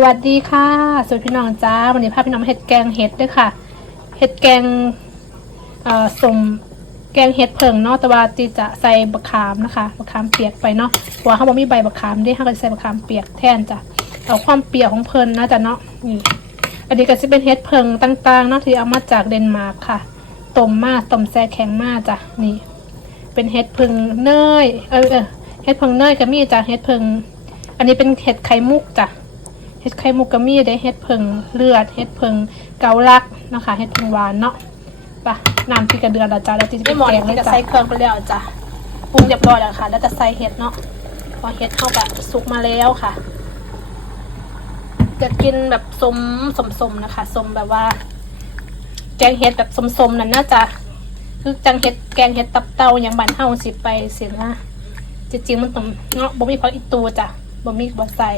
สวัสดีค่ะสวัสดีพี่น้องจ้า วันนี้พาพี่น้องมาเห็ดแกงเห็ดด้วยค่ะ เห็ดแกงเอ่อสมแกงเห็ดเผิงเนาะแต่ว่าตีจะใส่บะขามนะคะบะขามเปียกไปเนาะเพราะว่าเขาบอกมีใบบะขามด้วยเขาก็จะใส่บะขามเปียกแทนจ้ะเอาความเปียกของเพลินนะจ๊ะเนาะนี่อันนี้ก็จะเป็นเห็ดเผิงต่างๆเนาะที่เอามาจากเดนมาร์กค่ะต้มมาต้มแซ่แข็งมาจ้ะนี่ เป็นเห็ดเผิงเนยเออเออเห็ดเผิงเนยก็มีจ้ะเห็ดเผิงอันนี้เป็นเห็ดไข่มุกจ้ะ ดไข่มุกกะมีได้เห็ดเพิงเลือดเห็ดเพิงเกาลักนะคะเห็ดเพิงหวานเนาะปะน้ำที่กระเดือนละจ้าแล้วที่จะเป็นแกงเลยจะใส่เครื่องไปแล้วจ้ะปรุงเรียบร้อยแล้วค่ะ แล้วจะใส่เห็ดเนาะพอเห็ดเข้าแบบสุกมาแล้วค่ะจะกินแบบสมสมสมนะคะสมแบบว่า แกงเห็ดแบบสมสมนั่นน่าจะคือจังเห็ดแกงเห็ดตับเต้าอย่างบ้านเฮาสิไปเสียนะจริงๆมันต้องเนาะบ่มีผักอีตูจ้ะบ่มีบ่ใส่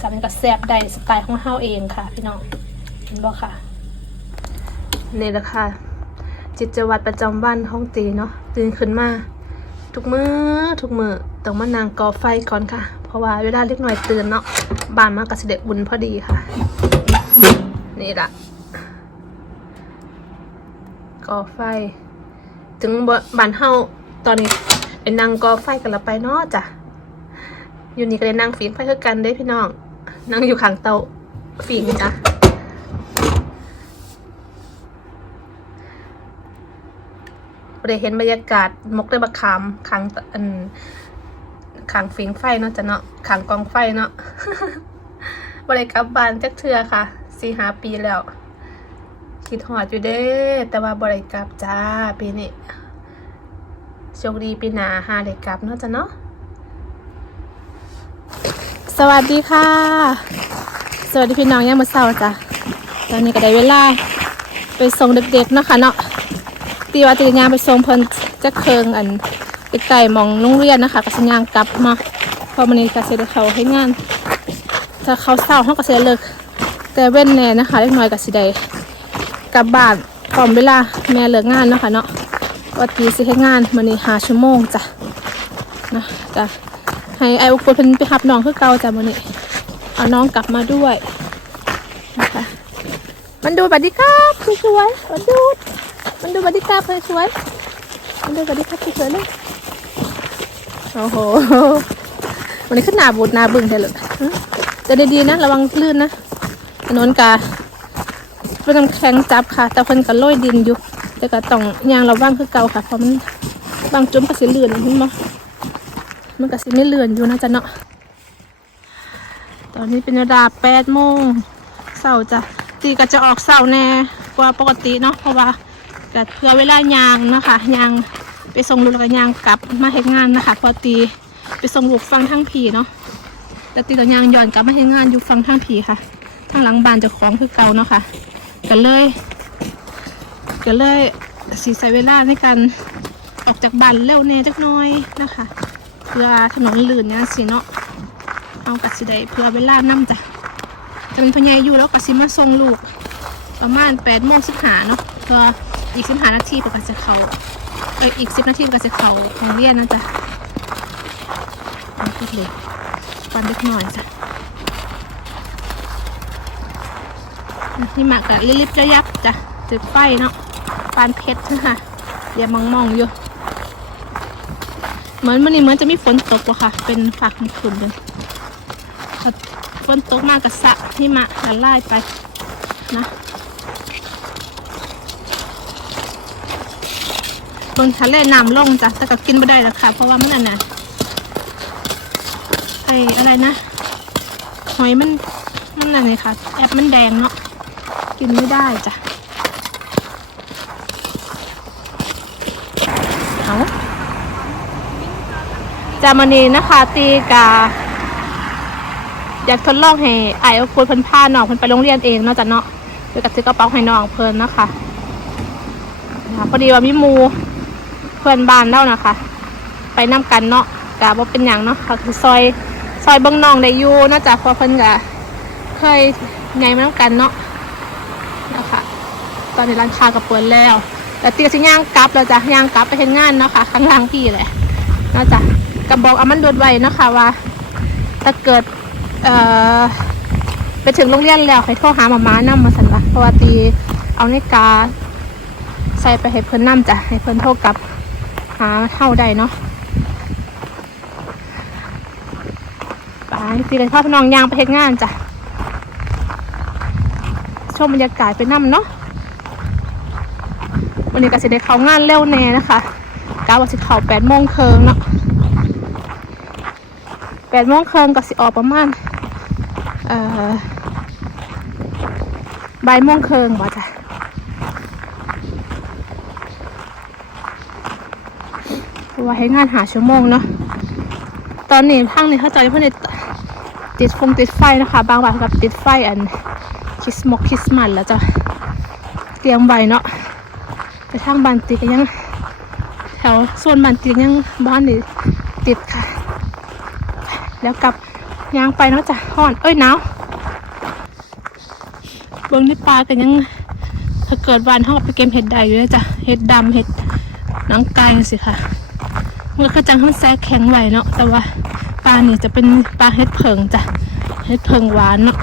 สามันก็แซ่บได้สไตล์ของเฮาเองค่ะ พี่น้องเห็นบ่ค่ะนี่แหละค่ะจิตวัตรประจำวันห้องตีเนาะตื่นขึ้นมา ทุกมือทุกมือต้องมานางก่อไฟก่อนค่ะ เพราะว่าเวลาเล็กหน่อยตื่นเนาะบานมากกระเสด็จอุ่นพอดีค่ะ นี่ละก่อไฟ ถึงบ้านเฮาตอนนี้เป็นนางก่อไฟกันละไปเนาะจ้ะอยู่นี่ก็ได้นั่งฝีไฟคือกันได้พี่น้อง นั่งอยู่ข้างเตาฝีงจ้ะบ่ได้เห็นบรรยากาศมกได้บักขามขังอันขังฝีงไฟเนาะจ้ะเนาะขังกองไฟเนาะบ่ได้กลับบานจักเทือค่ะสี่ห้าปีแล้ว คิดหอดอยู่เด้แต่ว่าบ่ได้กลับจ้าปีนี้โชคดีปีหนาหาได้กลับเนาะจ้ะเนาะ สวัสดีค่ะ สวัสดีพี่น้องย่ามือเศร้าจ้ะตอนนี้ก็ได้เวลา ไปส่งเด็กๆเนาะค่ะเนาะตีว่าตีงานไปส่งเพิ่นจะเคิงอันไกลๆหมองโรงเรียนนะคะก็สัญญางกลับมาพอมันนี้ก็เสร็จเขาให้งานถ้าเขาเศร้าเขาก็เสียเลิกแต่เว้นแน่นะคะเล็กน้อยก็สิได้กลับบ้านพร้อมเวลาแม่เลิกงานเนาะค่ะเนาะก็ตีสิให้งานมันนี้หาชั่วโมงจ้ะนะจ้ะ ให้ไอโอคุเพิ่นไปหับน้องคือเก่าจ้ะมื้อนี้เอาน้องกลับมาด้วยนะคะมันดูบัดดีครับสวยๆมันดูมันดูบัดดีครับสวยๆมันดูบัดดีครับสวยๆเลยโอ้โหวันนี้ขึ้นหนาบูดหนาบึ้งเลยเลยจะได้ดีๆนะ ระวังลื่นนะถนนกาเป็นน้ำแข็งจับค่ะ แต่เพิ่นก็โรยดินอยู่แต่ก็ต้องยางระวังคือเก่าค่ะเพราะมันบางจุ่มก็สิลื่นเห็นไหม มันก็สิไม่เลือนอยู่นะจ๊ะเนาะ ตอนนี้เป็นเวลาแปดโมงเสาร์จ้ะตีก็จะออกเสาร์แน่กว่าปกติเนาะเพราะว่าก็เพื่อเวลายางนะคะยางไปส่งลูกแล้วก็ยางกลับมาเฮ็ดงานนะคะ พอตีไปส่งลูกฟังทั้งผีเนาะแต่ตีตัวยางย้อนกลับมาเฮ็ดงานอยู่ฟังทั้งผีค่ะทางหลังบ้านจะของคือเก่าเนาะค่ะก็เลยก็เลยสีใส่เวลาในการออกจากบ้านเร็วแน่จักน้อยนะคะ เพื่อถนนลื่นเนี่ยสิเนาะเอากัสิได้เพื่อเวลานั่จ้ะจะเป็นพญายอยู่แล้วกัสิมาส่งลูก ประมาณแปดโมงสิบหาเนาะเพื่ออีกสิบหานาทีเพื่อกัจะเขาเอออีกสิบนาทีเพื่อกัจะเขาของเรียนนะจ๊ะเอาพูดเลยปันเล็กหน่อยจ้ะนี่หมากกะลิบๆจะยับจ้ะจุดไฟเนาะปานเพชรนะคะเดี๋ยวมองๆอยู่ เหมือนมันนี่เหมือนจะมีฝนตกว่ะค่ะ เป็นฝากขุ่นเลยฝนตกมากกับสะที่มาละลายไปนะบนทะเลน้ำลงจ้ะแต่ก็กินไม่ได้แล้วค่ะ เพราะว่ามันอันน่ะไออะไรนะ หอยมันมันอะไรค่ะ แอปมันแดงเนาะกินไม่ได้จ้ะเอา จามานีนะคะตีกาอยากทดลองให้ไอ้คุณเพิ่นพาน้องเพิ่นไปโรงเรียนเองเนาะจ้ะเนาะโดยกับซื้อกระเป๋าให้น้องเพิ่นนะคะนะพอดีว่ามีมูเพื่อนบ้านเล่านะคะ ไปนํกันเนาะกะบ่เป็นหยังเนาะก็คือซอยซอยเบิ่งน้องได้อยู่เนาะจ้ะพอเพิ่นก็เคยไงมานํกันเนาะนะคะตอนนี้ร้านค้าก็เปิดแล้ว แต่เตียสิย่างกลับแล้วจ้ะย่างกลับไปเฮ็ดงานเนาะค่ะข้างล่างพี่แหละเนาะจ้ะ กระบอกเอามันโดดไว้นะคะว่า ถ้าเกิดเอ่อไปถึงโรงเรียนแล้วให้โทรหาหมาม้านำมาสันวะเพราะว่าตีเอาในาฬิกาใส่ไปให้เพิ่นนำจ้ะให้เพิ่นโทรกลับหาเท่าใดเนาะไปตีกันพ่อพน้องยางไปเฮ็ดงานจ้ะชมบรรยากาศไปนำเนาะวันนี้ก็สิได้เข้างานเร็วแน่นะคะกาว่าสิเข้าแปดโมงครึ่งเนาะ แปดโมงครึ่งก็สิออกประมาณเอ่อบ่ายโมงครึ่งบ่จ้ะว่าให้งานหาชั่วโมงเนาะตอนนี้ทางนี้เขาจเพิ่นได้ติดฟงติดไฟนะคะ บางวันกับติดไฟอันคริสมกคริสต์มาสแล้วจ้ะเตรียมไว้เนาะแต่ทางบ้านติดก็ยังแถวโซนบ้านติดยังบ้านนี่ แล้วกลับยางไปเนาะจ้ะฮ้อนเอ้ยหนาวเบิ่งในป่ากันยังถ้าเกิดวันเขาก็ไปเก็บเห็ดได้อยู่เลยจ้ะเห็ดดำเห็ดหนังไก่สิค่ะมันก็จังเขาแซ่แข็งไหวเนาะแต่ว่าปลานี่จะเป็นปลาเห็ดเพิงจ้ะเห็ดเพิงหวานเนาะ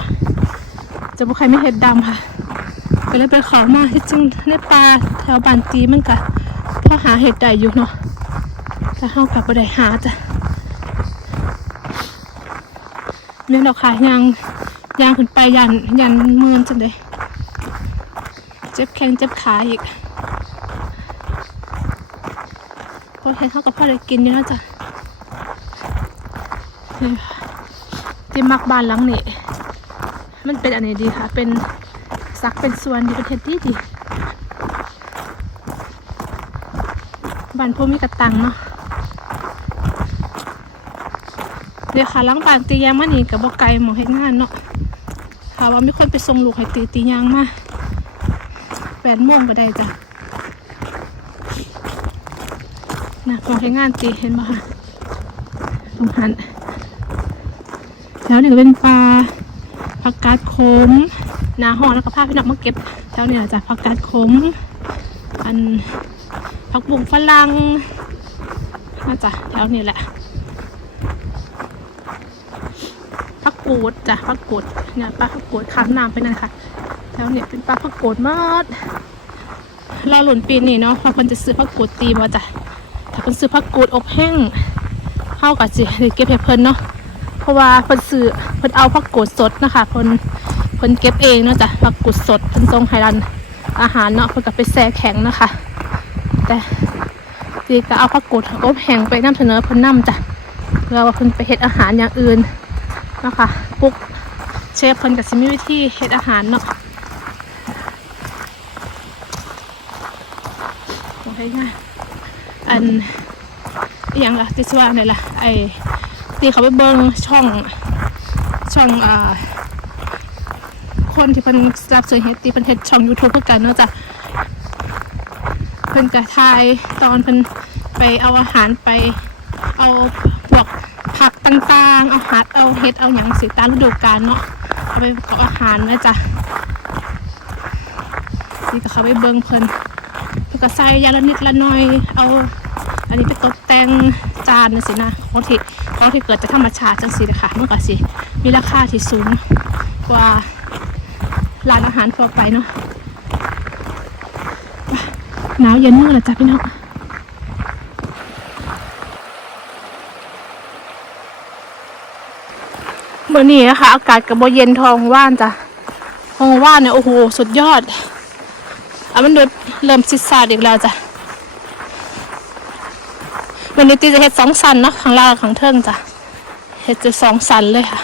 จะบุใครไม่เห็ดดำค่ะก็เลยไปขอมาที่จริงในปลาแถวบานจีมันก็พอหาเห็ดได้อยู่เนาะแต่เขากลับไปได้หาจ้ะ เรื่องดอกขายยางยางขึ้นไปยันยันเมือนจังเลยเจ็บแข้งเจ็บขาอีกพอเห็นเข้าก็พอได้กินอยู่แล้วจ้ะนี่ค่ะที่มักบานหลังนี้มันเป็นอันนี้ดีค่ะ เป็นซักเป็นส่วนดีเป็นเท็ดดีดีบานพวกมีกระตังเนาะ เดี๋ยวค่ะล้างบานตียางมานี่กับบกไก่หมองเฮ็ดงานเนาะค่ะว่ามีคนไปส่งลูกให้ตีตียางมาแปดโมงก็ได้จ้ะนะหมองเฮ็ดงานตีเห็นบ่ค่ะตรงหันแล้วนี่ก็เป็นปลาผักกาดขมนาห้อแล้วก็พาพี่น้องมาเก็บแถวเนี่ยจ้ะผักกาดขมอันผักบุ้งฝรั่งน่าจะแถวนี้แหละ พั กูดจ้ะพักกูดเนี่ยปลาพักกูดข้ามน้ำไปนั่นค่ะ แล้วเนี่ยเป็นปลาพักกูดมากรอหลุนปีนี้เนาะพอคนจะซื้อพักกูดตีมาจ้ะถ้าคนซื้อพักกูดอบแห้งเข้ากับสิเก็บให้เพลินเนาะเพราะว่าเพิ่นซื้อเพิ่นเอาพักกูดสดนะคะเพิ่นเพิ่นเก็บเองเนาะจ้ะพักกูดสดเพิ่นทรงไฮรันอาหารเนาะเพิ่นก็ไปแช่แข็งนะคะ แต่ตีก็เอาพักกูดอบแห้งไปนำเสนอเพิ่นนำจ้ะเพื่อว่าเพิ่นไปเฮ็ดอาหารอย่างอื่น นาะคะปุ๊กเชฟเพิ่นกับซิมีวิธีเฮ็ดอาหารเนาะโอเคง่ายอันอย่างล่ะที่สว่าเนี่ยล่ะไอ้ตีเขาไปเบิ่งช่องช่องอ่าคนที่เพิ่นรับซื้อเฮ็ดตีเพิ่นเฮ็ดช่อง YouTube เพื่อกันเนาะจ้ะเพิ่นกะทายตอนเพิ่นไปเอาอาหารไปเอาพวก ต่างๆ เอาหัดเอาเห็ดเอาอย่างสิตามฤดูกาลเนาะเอาไปประกอบอาหารนะจ๊ะนี่ก็เขาไปเบิ้งเพลินเพื่อก็ใส่ยาละนิดละหน่อย เอา อันนี้ไปตกแต่งจานนะสินะของที่ของที่เกิดจากธรรมชาติจังสินะคะมันก็สิมีราคาที่สูงกว่าร้านอาหารทั่วไปเนาะหนาวเย็นมากเลยจ้ะพี่น้อง เมื่อนี้นะคะ อากาศกับโบเย็นทองว่านจ้ะทองว่านเนี่ยโอ้โหสุดยอดอะมันเดือดเริ่มซิดซาดอีกแล้วจ้ะวันนี้ตีจะเฮ็ดสองสันเนาะข้างล่างข้างเทิงจ้ะเฮ็ดจะสองสันเลยค่ะ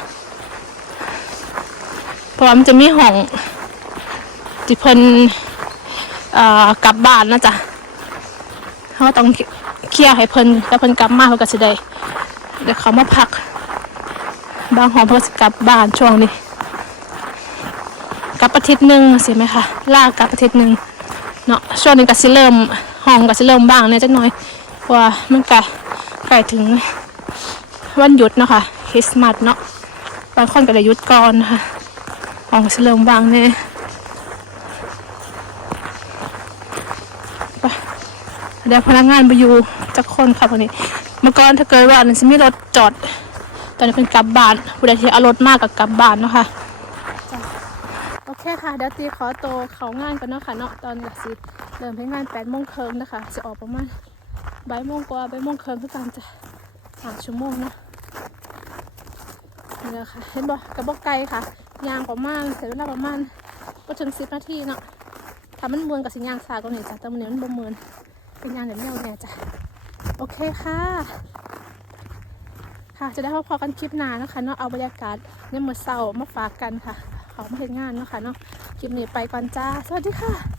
เพราะว่ามันจะมีห้องที่เพิ่นกลับบ้านนะจ๊ะเขาก็ต้องเคลียร์ให้เพิ่นแล้วเพิ่นกลับมาเขาก็จะได้เดี๋ยวเขามาพัก บางหอมเพื่อสิกลับบ้านช่วงนี้ กลับอาทิตย์หนึ่งสิไหมคะลากกลับอาทิตย์หนึ่งเนาะช่วงนี้ก็สิเริ่มห้องก็สิเริ่มบ้างเนี่ยจักหน่อยเพราะว่ามันก็ใกล้ถึงวันหยุดเนาะค่ะคริสต์มาสเนาะบางคนก็ได้หยุดก่อนนะคะห้องสิเริ่มบ้างเนี่ยไปเดี๋ยวพนักงานไปอยู่จักคนค่ะวันนี้ เมื่อก่อนถ้าเกิดว่าอันนั้นสิมีรถจอด อนนี้เป็นกลับบ้านผู้ใดที่เอารถมากกับกลับบ้านเนาะค่ะโอเคค่ะเดี๋ยวตีขอโตเขางานกันเนาะค่ะเนาะตอนนี้สิเริ่มให้งานแปดโมงเครึ่งนะคะจะออกประมาณบ่ายโมงกว่าบ่ายโมงครึ่งคือกันจะสามชั่วโมงเนาะนี่แหละค่ะเห็นบ่กระบอกไก่ค่ะ ยางประมาณเสร็จเวลาประมาณก็ถึงสิบนาทีเนาะถ้ามันเมวนกับสิยางสากกว่านี้จ้ะแต่มันนี้มันบ่มวนเป็นยางเดี๋ยวเนี้ยเนี่ยจ้ะโอเคค่ะ ค่ะ จะได้พอๆกันคลิปหน้านะคะเนาะเอาบรรยากาศในเมื่อเศร้ามาฝากกันค่ะ เขามาเห็นงานเนาะค่ะเนาะคลิปนี้ไปก่อนจ้า สวัสดีค่ะ